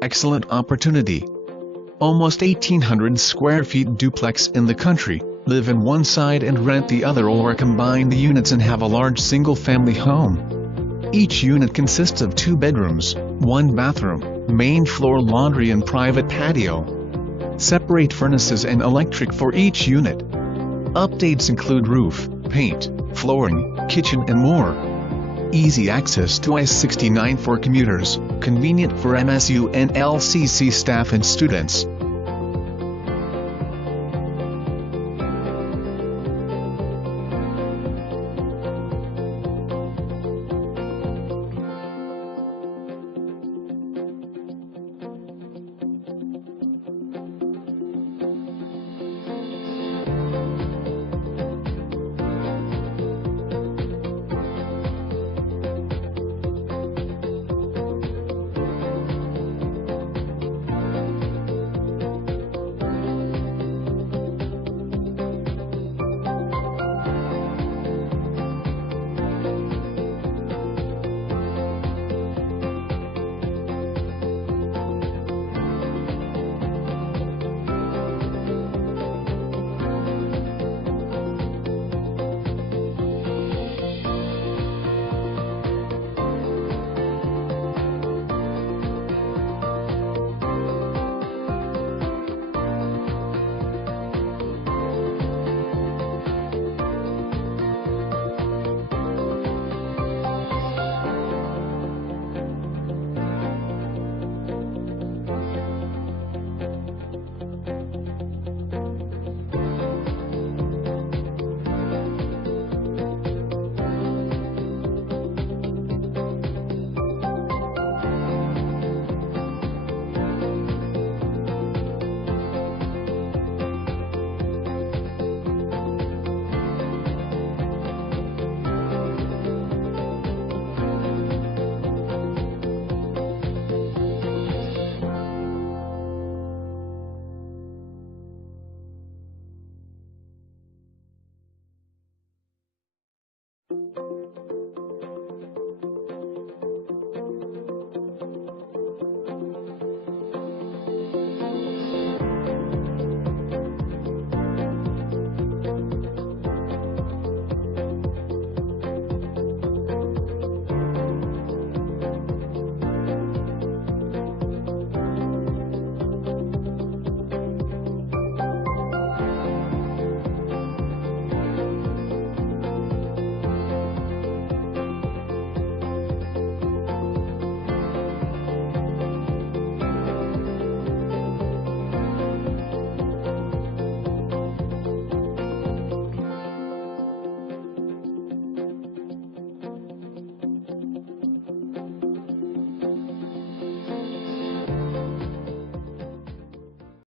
Excellent opportunity. Almost 1,800 square feet duplex in the country, live in one side and rent the other or combine the units and have a large single-family home. Each unit consists of 2 bedrooms, 1 bathroom, main floor laundry and private patio. Separate furnaces and electric for each unit. Updates include roof, paint, flooring, kitchen and more. Easy access to I-69 for commuters, convenient for MSU and LCC staff and students.